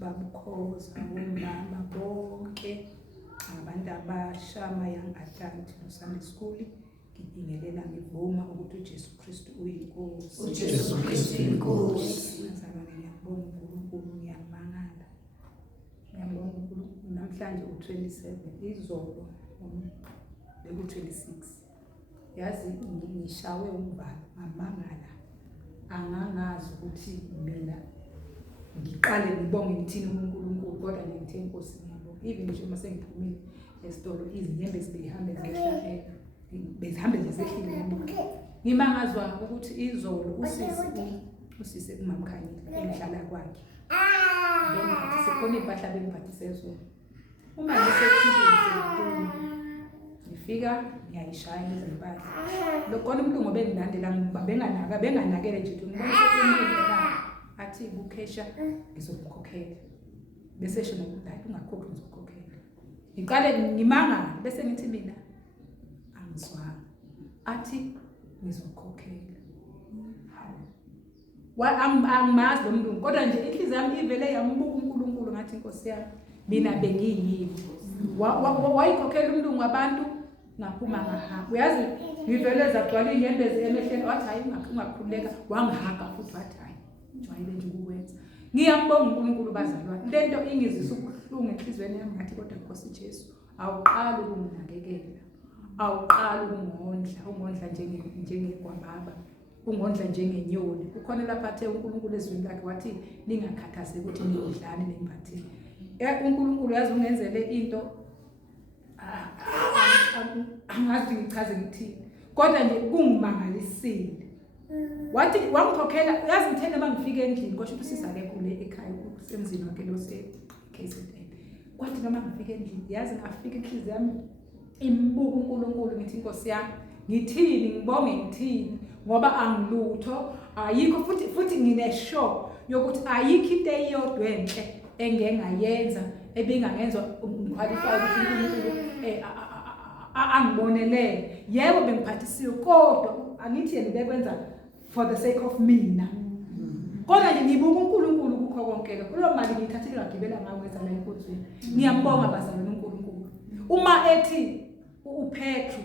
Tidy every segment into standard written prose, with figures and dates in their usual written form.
babukhoza omama bonke abantu abasha ama-young adult no-Sunday school ngibingelela ngivuma ukuthi uJesu Kristu uyinkosi. uJesu Kristu uyinkosi. Ngiyabonga uNkulunkulu, ngiyamangala. Ngiyabonga uNkulunkulu namhlanje u27 izolo beku26. Yazi ngishawe umbhalo ngamangala. Angangazi ukuthi mina ngiqale ngibonge ngithini uNkulunkulu kodwa ngithe inkosi ngiyabonga. Even nje uma sengiphumile esitolo izinyembe zibehambe zehla bezihambe nje zehlile ngimangazwa ukuthi izolo usisi uMamkhanyile engihlala kwakhe bengathi sekhona impahla bengiphathise zona uma ngisekhile ngifika ngiyayishaya izimpahla lokho umlungu bengilandela benganakele nje ngibona ukuthi athi bukhesha ngizokukhokhela bese shona ukuthi ungakhokhi ngizokukhokhela ngiqale ngimangala bese ngithi mina angizwanga athi ngizokukhokhela angimazi lo mlungu kodwa nje inhliziyo yami ivele yambuka uNkulunkulu ngathi inkosi yami mina bengiyini wayikhokhela umlungu wabantu ngaphuma ngahamba uyazi ngivele zagcwala inyembezi emehlweni wathi hayi ungakhuleka wangihaga futhi wathi hayi jwayele nje ukwenza ngiyambonga uNkulunkulu bazalwane lento ingizisa ubuhlungu enhlizweni yami ngathi kodwa Nkosi Jesu awuqala ukunginakekela awuqala ungondla njengegwababa ungondla njengenyoni kukhona lapha athe uNkulunkulu ezweni lakhe wathi ningakhathazeki ukuthi niyodlani nembathini uNkulunkulu yazi ungenzele into angazi ngichaze ngithini kodwa nje kungimangalisile wathi wangikhokhela yazi ngithene mangifika endlini kosho ukuthi sisake kule ekhaya kusemzini wakhe lo KZN kwathi noma ngifika endlini yazi ngafika inhliziyo yami imbuka uNkulunkulu ngithi inkosi yami ngithini ngibonge ngithini ngoba angilutho ayikho futhi ngineshow yokuthi ayikho into eyodwa enhle engengayenza ebingangenza ngiqualify ukuthi uNkulunkulu angibonelele yebo bengiphathisiwe kodwa angithi yena bekwenza for the sake of mina kodwa nje ngibuka uNkulunkulu kukho konke kulo mali ngithathile ngagibela ngayo ngeza la enkonzweni ngiyambonga bazalwane uNkulunkulu uma ethi uPetru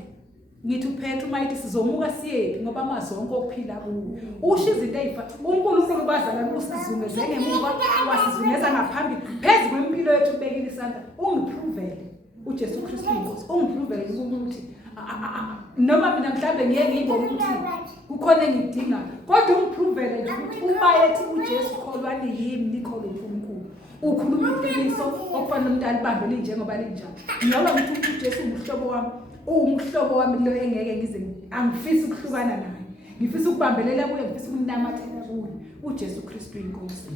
ngithi uphethe umayithi sizomuka siyephi ngoba amazonke okuphila kuwo usho izinto ezifa uNkulunkulu bazalana usizungeze ngemuva wasizungeza ngaphambili phezulu kwempilo yethu ubekile isandla ungiprovele uJesu Kristu inkosi ungiprovele ukuthi noma mina mhlambe ngeke ngibone ukuthi kukhona engidinga kodwa ungiprovele ukuthi uma yethi uJesu kholwani yimi nikholwe uNkulunkulu ukhuluma iqiniso okufana nomuntu alibambele njengoba linjalo ngoba ngithi uJesu umhlobo wami umhlobo wami lo engeke ngize angifisi ukuhlukana naye ngifisa ukubambelela kuye ngifisa ukunamathela kuye uJesu Kristu inkosi.